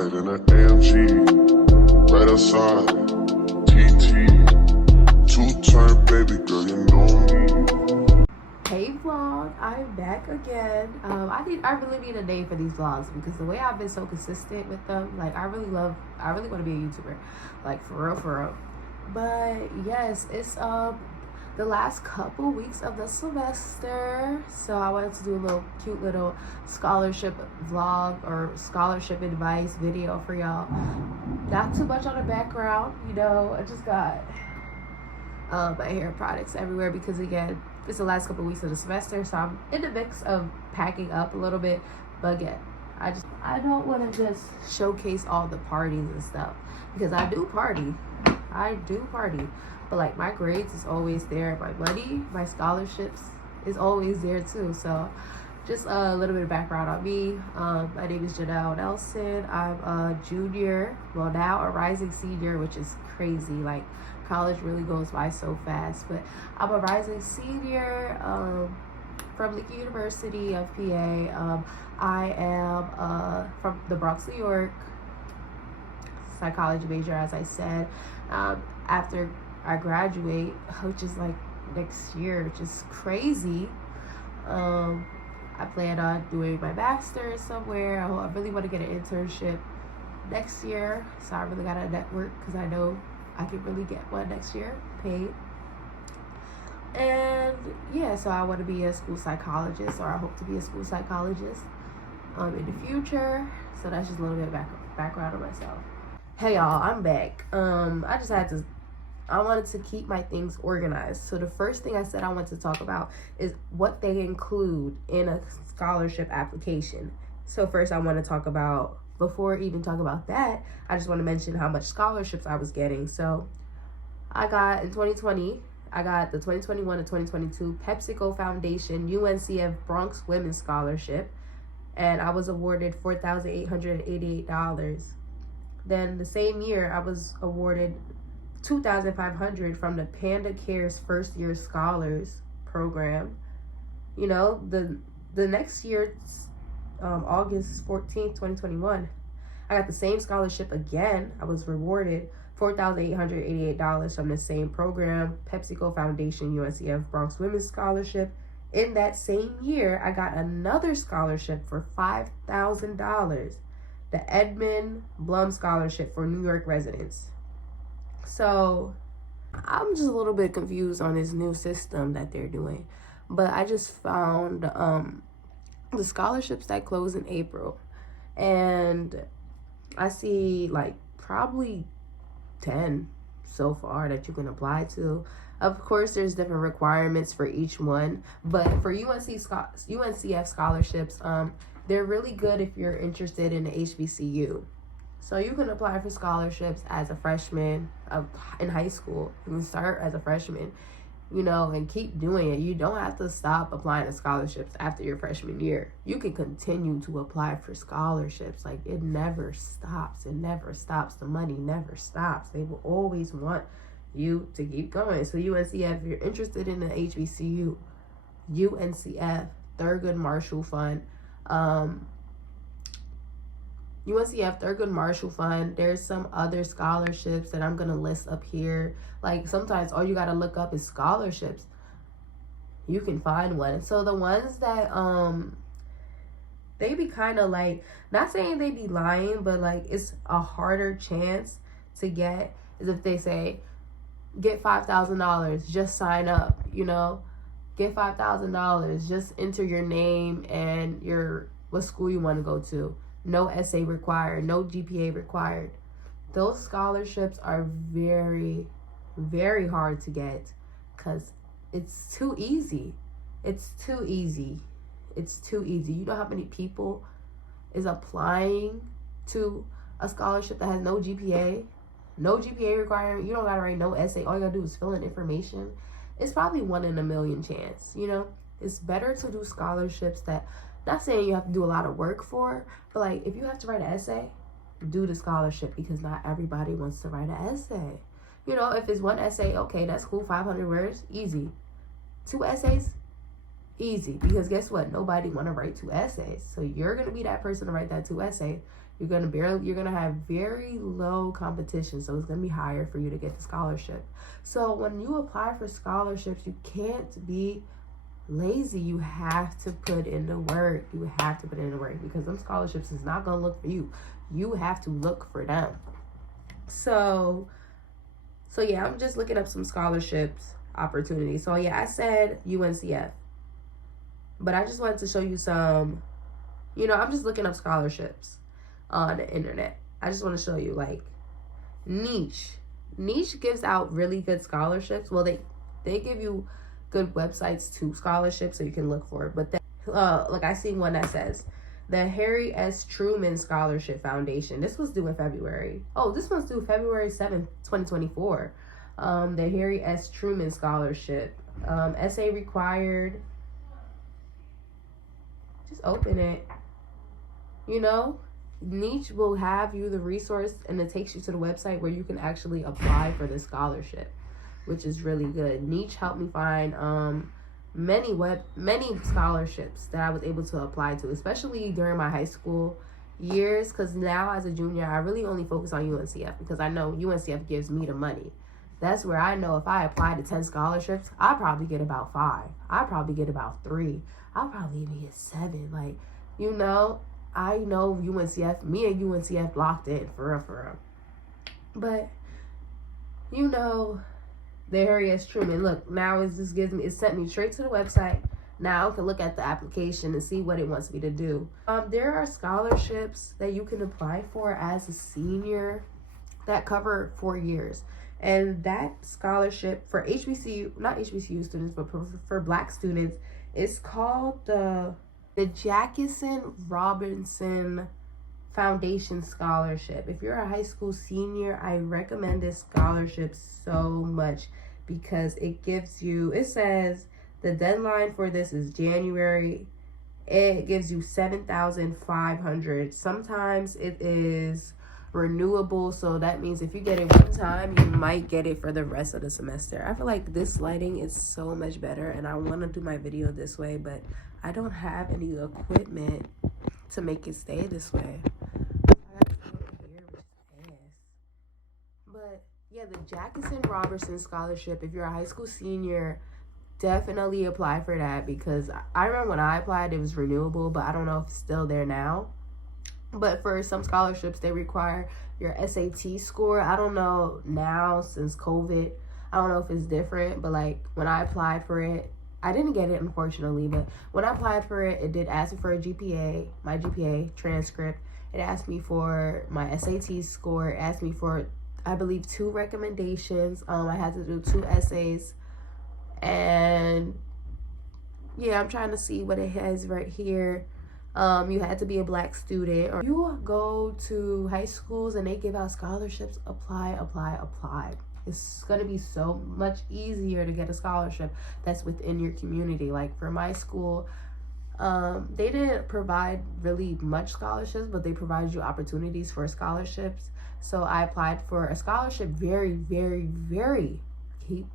ride in an AMG, right outside, TT, two-turn baby girl, you know me. Hey vlog, I'm back again. I really need a name for these vlogs because the way I've been so consistent with them, like I really want to be a YouTuber, like for real. But yes, it's the last couple weeks of the semester, so I wanted to do a cute little scholarship vlog or scholarship advice video for y'all. Not too much on the background, you know. I just got my hair products everywhere because again, it's the last couple weeks of the semester, so I'm in the mix of packing up a little bit. But again, I don't want to just showcase all the parties and stuff because I do party, but like my grades is always there, my money, my scholarships is always there too. So just a little bit of background on me. My name is Janel Nelson. I'm a junior, well now a rising senior, which is crazy. Like college really goes by so fast, but I'm a rising senior from Lincoln University of PA. I am from the Bronx, New York, psychology major, as I said. After I graduate, which is like next year, which is crazy, I plan on doing my master's somewhere. I really want to get an internship next year, so I really got to network because I know I can really get one next year, paid. And yeah, so I want to be a school psychologist, or I hope to be a school psychologist in the future. So that's just a little bit of background on myself. Hey y'all, I'm back. I wanted to keep my things organized. So the first thing I said I want to talk about is what they include in a scholarship application. So first I want to talk about, before I even talk about that, I just want to mention how much scholarships I was getting. So I got in 2020, I got the 2021 to 2022 PepsiCo Foundation UNCF Bronx Women's Scholarship, and I was awarded $4,888. Then the same year I was awarded $2,500 from the Panda Cares First Year Scholars Program. You know, the next year, August 14th, 2021, I got the same scholarship again. I was rewarded $4,888 from the same program, PepsiCo Foundation UNCF Bronx Women's Scholarship. In that same year, I got another scholarship for $5,000, the Edmund Blum Scholarship for New York residents. So I'm just a little bit confused on this new system that they're doing, but I just found the scholarships that close in April, and I see like probably 10 so far that you can apply to. Of course, there's different requirements for each one, but for UNCF scholarships, they're really good if you're interested in the HBCU. So you can apply for scholarships as a freshman in high school. You can start as a freshman, you know, and keep doing it. You don't have to stop applying to scholarships after your freshman year. You can continue to apply for scholarships. Like, it never stops. It never stops. The money never stops. They will always want you to keep going. So UNCF, if you're interested in the HBCU, UNCF, Thurgood Marshall Fund, UNCF Thurgood Marshall Fund. There's some other scholarships that I'm gonna list up here. Like sometimes all you gotta look up is scholarships. You can find one. So the ones that they be kind of like, not saying they be lying, but like it's a harder chance to get is if they say get $5,000, just sign up, you know, get $5,000, just enter your name and what school you want to go to. No essay required, no GPA required. Those scholarships are very, very hard to get because it's too easy. It's too easy. You know how many people is applying to a scholarship that has no GPA? No GPA requirement. You don't gotta write no essay. All you gotta do is fill in information. It's probably 1 in a million chance, you know? It's better to do scholarships that, not saying you have to do a lot of work for, but like if you have to write an essay, do the scholarship because not everybody wants to write an essay. You know, if it's one essay, okay, that's cool, 500 words, easy. 2 essays, easy, because guess what? Nobody want to write 2 essays. So you're going to be that person to write that 2 essay. You're gonna have very low competition, so it's gonna be higher for you to get the scholarship. So when you apply for scholarships, you can't be lazy. You have to put in the work. You have to put in the work, because them scholarships is not gonna look for you. You have to look for them. So yeah, I'm just looking up some scholarships opportunities. So yeah, I said UNCF, but I just wanted to show you some, I'm just looking up scholarships on the internet. I just want to show you, like, Niche gives out really good scholarships. Well, they give you good websites to scholarships, so you can look for it. But then, like, I seen one that says the Harry S. Truman Scholarship Foundation. This was due in February. Oh, this one's due February 7th, 2024. The Harry S. Truman Scholarship. Essay required. Just open it. Niche will have you the resource, and it takes you to the website where you can actually apply for the scholarship, which is really good. Niche helped me find many scholarships that I was able to apply to, especially during my high school years, because now as a junior, I really only focus on UNCF, because I know UNCF gives me the money. That's where I know if I apply to 10 scholarships, I probably get about 5. I probably get about 3. I'll probably even get 7. Like, I know UNCF, me and UNCF locked in for real. But, the Harry S. Truman, look, now it sent me straight to the website. Now I can look at the application and see what it wants me to do. There are scholarships that you can apply for as a senior that cover 4 years. And that scholarship for HBCU, not HBCU students, but for Black students, is called the Jackson Robinson Foundation Scholarship. If you're a high school senior, I recommend this scholarship so much, because it says the deadline for this is January. It gives you $7,500. Sometimes it is renewable, so that means if you get it one time, you might get it for the rest of the semester. I feel like this lighting is so much better, and I want to do my video this way, but I don't have any equipment to make it stay this way. But yeah, the Jackson Robertson Scholarship, if you're a high school senior, definitely apply for that, because I remember when I applied, it was renewable, but I don't know if it's still there now. But for some scholarships, they require your SAT score. I don't know now, since COVID, I don't know if it's different, but like when I applied for it, I didn't get it, unfortunately, but when I applied for it, it did ask me for a GPA, my GPA transcript. It asked me for my SAT score. It asked me for, I believe, 2 recommendations. I had to do 2 essays. And yeah, I'm trying to see what it has right here. You had to be a Black student, or you go to high schools and they give out scholarships. Apply. It's going to be so much easier to get a scholarship that's within your community. Like for my school, they didn't provide really much scholarships, but they provided you opportunities for scholarships. So I applied for a scholarship very, very, very, keep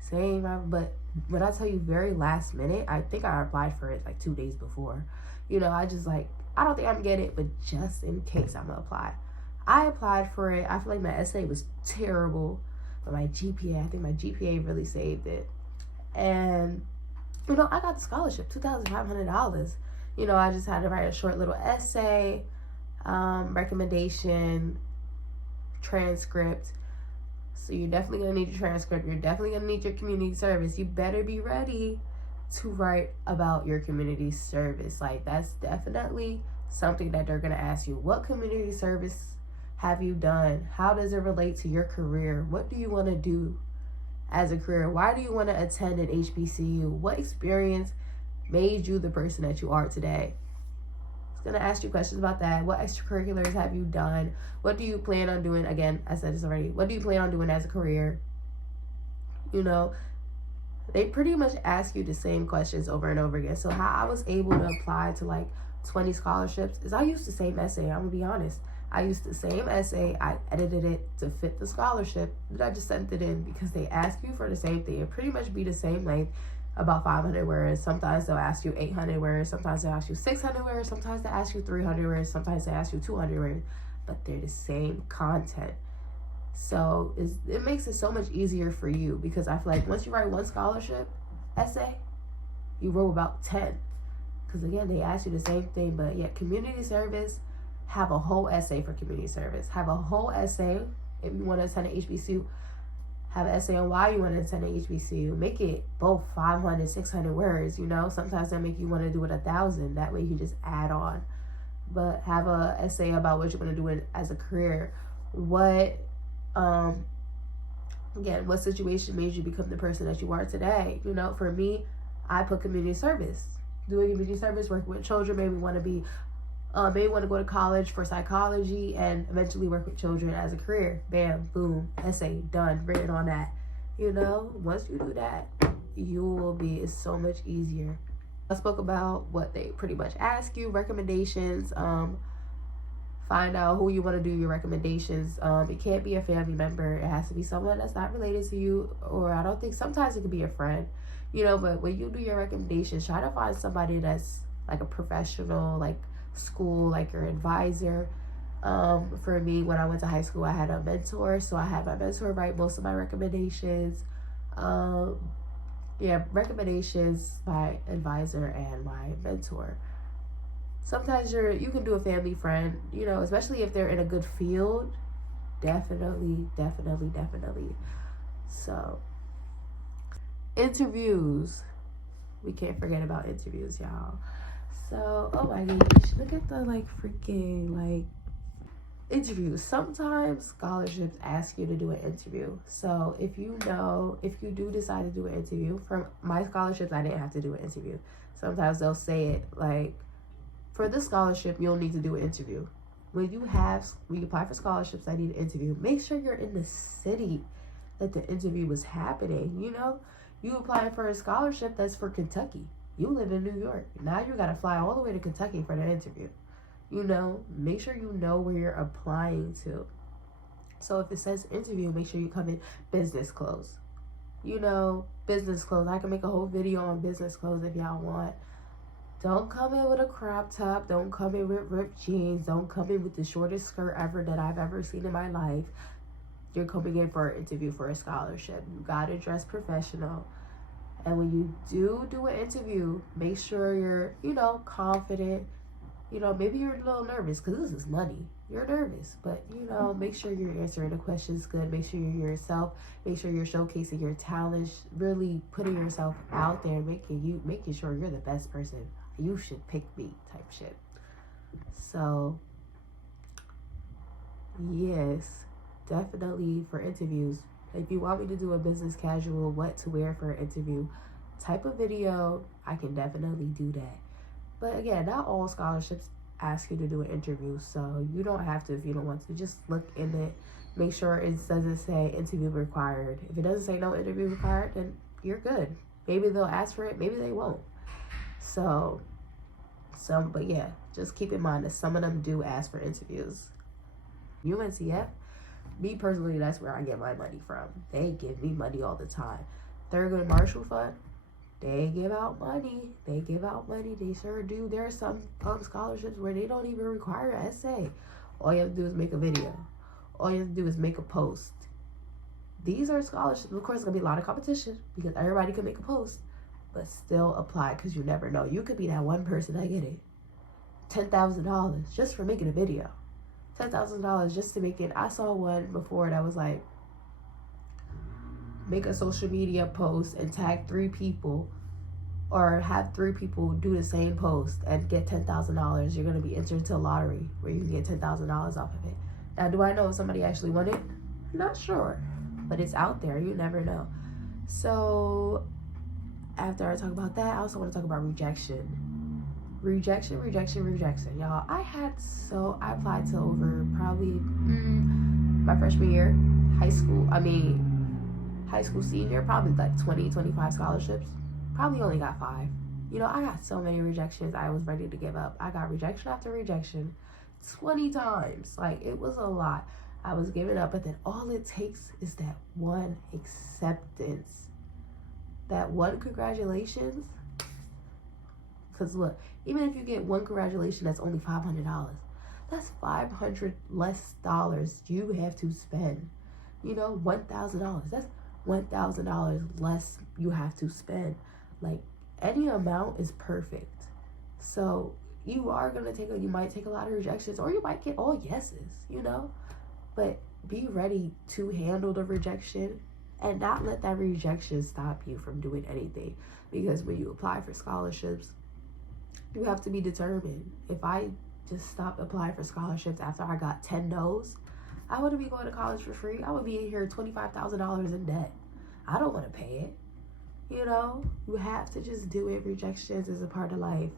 saying that, but when I tell you very last minute, I think I applied for it like 2 days before. I just I don't think I'm gonna get it, but just in case, I'm gonna apply. I applied for it. I feel like my essay was terrible, but my GPA, I think my GPA really saved it. And, I got the scholarship, $2,500. I just had to write a short little essay, recommendation, transcript. So you're definitely gonna need your transcript. You're definitely gonna need your community service. You better be ready to write about your community service. Like, that's definitely something that they're gonna ask you. What community service have you done? How does it relate to your career? What do you want to do as a career? Why do you want to attend an HBCU? What experience made you the person that you are today? It's gonna ask you questions about that. What extracurriculars have you done? What do you plan on doing? Again, I said this already. What do you plan on doing as a career? They pretty much ask you the same questions over and over again. So how I was able to apply to like 20 scholarships is I used the same essay. I'm gonna be honest. I used the same essay. I edited it to fit the scholarship. But I just sent it in because they ask you for the same thing. It pretty much be the same length. about 500 words. Sometimes they'll ask you 800 words. Sometimes they'll ask you 600 words. Sometimes they ask you 300 words. Sometimes they ask you 200 words. But they're the same content. So it makes it so much easier for you, because I feel like once you write one scholarship essay, you wrote about 10. Because again, they ask you the same thing. But yet community service, have a whole essay for community service. Have a whole essay if you want to attend an HBCU. Have an essay on why you want to attend an HBCU. Make it both 500, 600 words, you know. Sometimes they make you want to do it 1,000. That way you just add on. But have a essay about what you're going to do as a career. What situation made you become the person that you are today? You know, for me, I put community service. Doing community service, working with children, made me want to be maybe want to go to college for psychology and eventually work with children as a career. Bam, boom, essay done, written on that. You know, once you do that, it's so much easier. I spoke about what they pretty much ask you, recommendations. Find out who you want to do your recommendations. It can't be a family member. It has to be someone that's not related to you, or I don't think, sometimes it could be a friend, you know. But when you do your recommendations, try to find somebody that's like a professional, like school, like your advisor. For me, when I went to high school, I had a mentor, so I had my mentor write most of my recommendations. Recommendations, my advisor and my mentor. Sometimes you can do a family friend, you know, especially if they're in a good field. Definitely. So interviews, we can't forget about interviews, y'all. So, oh my gosh, look at the freaking interviews. Sometimes scholarships ask you to do an interview. So if you do decide to do an interview, from my scholarships, I didn't have to do an interview. Sometimes they'll say it like, for this scholarship, you'll need to do an interview. When you apply for scholarships, I need an interview. Make sure you're in the city that the interview is happening. You know, you apply for a scholarship that's for Kentucky. You live in New York. Now you got to fly all the way to Kentucky for the interview. You know, make sure you know where you're applying to. So if it says interview, make sure you come in business clothes. You know, business clothes. I can make a whole video on business clothes if y'all want. Don't come in with a crop top. Don't come in with ripped jeans. Don't come in with the shortest skirt ever that I've ever seen in my life. You're coming in for an interview for a scholarship. You got to dress professional. And when you do an interview, make sure you're, you know, confident. You know, maybe you're a little nervous because this is money. You're nervous, but, you know, make sure you're answering the questions good. Make sure you're yourself. Make sure you're showcasing your talents, really putting yourself out there, making sure you're the best person. You should pick me type shit. So, yes, definitely for interviews. If you want me to do a business casual, what to wear for an interview type of video, I can definitely do that. But again, not all scholarships ask you to do an interview, so you don't have to if you don't want to. Just look in it, make sure it doesn't say interview required. If it doesn't say no interview required, then you're good. Maybe they'll ask for it, maybe they won't. But yeah, just keep in mind that some of them do ask for interviews. UNCF, me personally, that's where I get my money from. They give me money all the time. Thurgood Marshall Fund, they give out money. They sure do. There are some scholarships where they don't even require an essay. All you have to do is make a video. All you have to do is make a post. These are scholarships. Of course, it's going to be a lot of competition because everybody can make a post. But still apply, because you never know. You could be that one person that get it. $10,000 just for making a video. $10,000 just to make it. I saw one before that was like, make a social media post and tag 3 people, or have 3 people do the same post and get $10,000. You're going to be entered into a lottery where you can get $10,000 off of it. Now, do I know if somebody actually won it? Not sure, but it's out there. You never know. So after I talk about that, I also want to talk about rejection. Rejection, y'all. I applied to over probably my freshman year, high school senior, probably like 20, 25 scholarships. Probably only got 5. You know, I got so many rejections, I was ready to give up. I got rejection after rejection 20 times. Like, it was a lot. I was giving up, but then all it takes is that one acceptance. that one congratulations, because look, even if you get one congratulation, that's only $500. That's $500 less dollars you have to spend. You know, $1,000. That's $1,000 less you have to spend. Like, any amount is perfect. So you are gonna you might take a lot of rejections, or you might get all yeses, you know. But be ready to handle the rejection and not let that rejection stop you from doing anything. Because when you apply for scholarships, you have to be determined. If I just stopped applying for scholarships after I got 10 no's, I wouldn't be going to college for free. I would be in here $25,000 in debt. I don't want to pay it. You know, you have to just do it. Rejections is a part of life.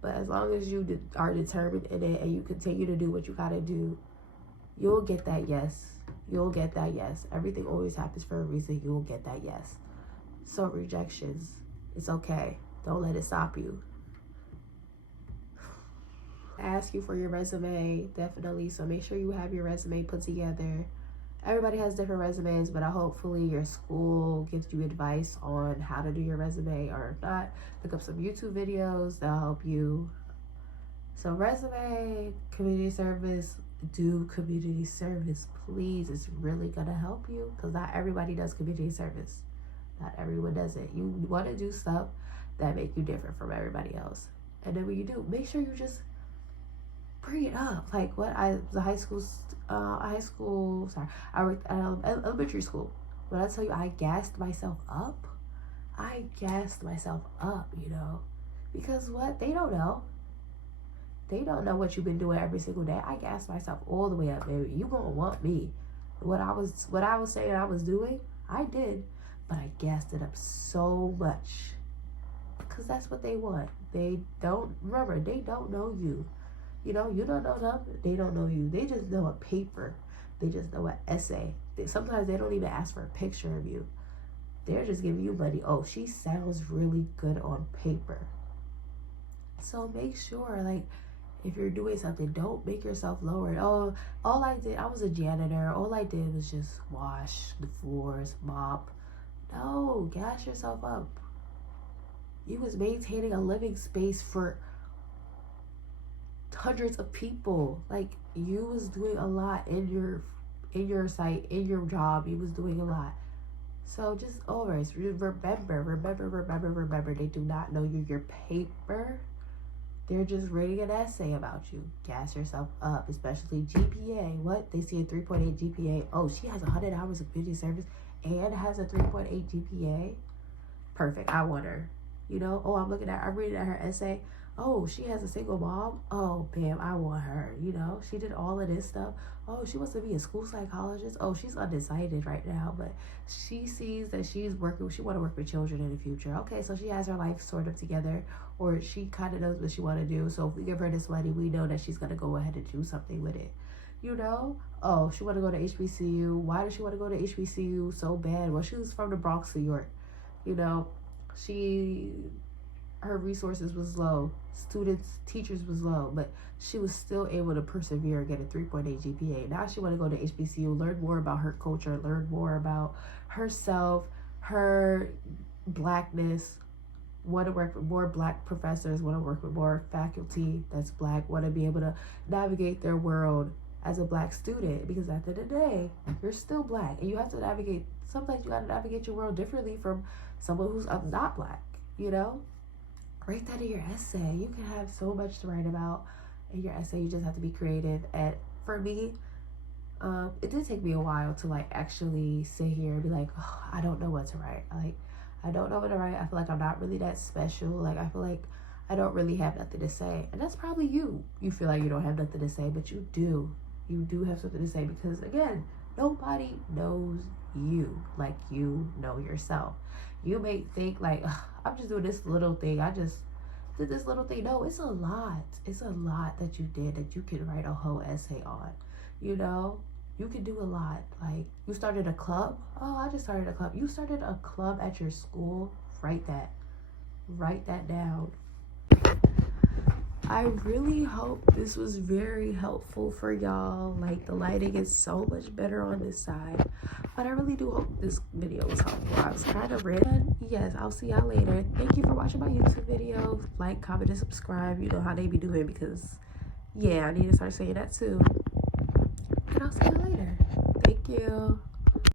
But as long as you are determined in it and you continue to do what you got to do, you'll get that yes. You'll get that yes. Everything always happens for a reason. You'll get that yes. So rejections, it's okay. Don't let it stop you. Ask you for your resume, definitely. So make sure you have your resume put together. Everybody has different resumes, but hopefully your school gives you advice on how to do your resume, or if not, look up some YouTube videos that'll help you. So resume, community service, do community service, please. It's really gonna help you, because not everybody does community service. Not everyone does it. You want to do stuff that make you different from everybody else. And then when you do, make sure you just bring it up. Like what I worked at elementary school. When I tell you I gassed myself up, you know, because what? They don't know. They don't know what you've been doing every single day. I gassed myself all the way up, baby. You gonna want me. What I was saying I was doing, I did, but I gassed it up so much. Because that's what they want. They don't know you. You know, you don't know them, they don't know you. They just know a paper. They just know an essay. Sometimes they don't even ask for a picture of you. They're just giving you money. Oh, she sounds really good on paper. So make sure, like, if you're doing something, don't make yourself lower. Oh, I was a janitor. All I did was just wash the floors, mop. No, gas yourself up. You was maintaining a living space for hundreds of people. Like, you was doing a lot in your site, in your job. You was doing a lot. So just always remember, they do not know you. Your paper, they're just reading an essay about you. Gas yourself up, especially GPA. What? They see a 3.8 GPA. Oh, she has 100 hours of community service and has a 3.8 GPA. Perfect. I want her. You know, oh, I'm reading at her essay. Oh, she has a single mom. Oh, bam, I want her. You know, she did all of this stuff. Oh, she wants to be a school psychologist. Oh, she's undecided right now, but she sees that she want to work with children in the future. Okay, so she has her life sort of together, or she kind of knows what she want to do. So if we give her this money, we know that she's going to go ahead and do something with it. You know? Oh, she want to go to HBCU. Why does she want to go to HBCU so bad? Well, she was from the Bronx, New York. You know, her resources was low, teachers was low, but she was still able to persevere and get a 3.8 GPA. Now she want to go to HBCU, learn more about her culture, learn more about herself, her blackness, want to work with more black professors, want to work with more faculty that's black, want to be able to navigate their world as a black student, because at the end of the day, you're still black, and you have to navigate, sometimes you got to navigate your world differently from someone who's not black, you know? Write that in your essay. You can have so much to write about in your essay. You just have to be creative. And for me, it did take me a while to like actually sit here and be like, oh, I don't know what to write. Like, I don't know what to write. I feel like I'm not really that special. Like, I feel like I don't really have nothing to say. And that's probably you. You feel like you don't have nothing to say, but you do. You do have something to say, because again, nobody knows you like you know yourself. You may think like, I'm just doing this little thing. I just did this little thing. No, it's a lot. It's a lot that you did that you can write a whole essay on. You know, you can do a lot. Like, you started a club. Oh, I just started a club. You started a club at your school. Write that. Write that down. I really hope this was very helpful for y'all. Like, the lighting is so much better on this side, but I really do hope this video was helpful. I was kind of red. Yes, I'll see y'all later. Thank you for watching my YouTube video. Like, comment, and subscribe. You know how they be doing, because yeah, I need to start saying that too. And I'll see y'all later. Thank you.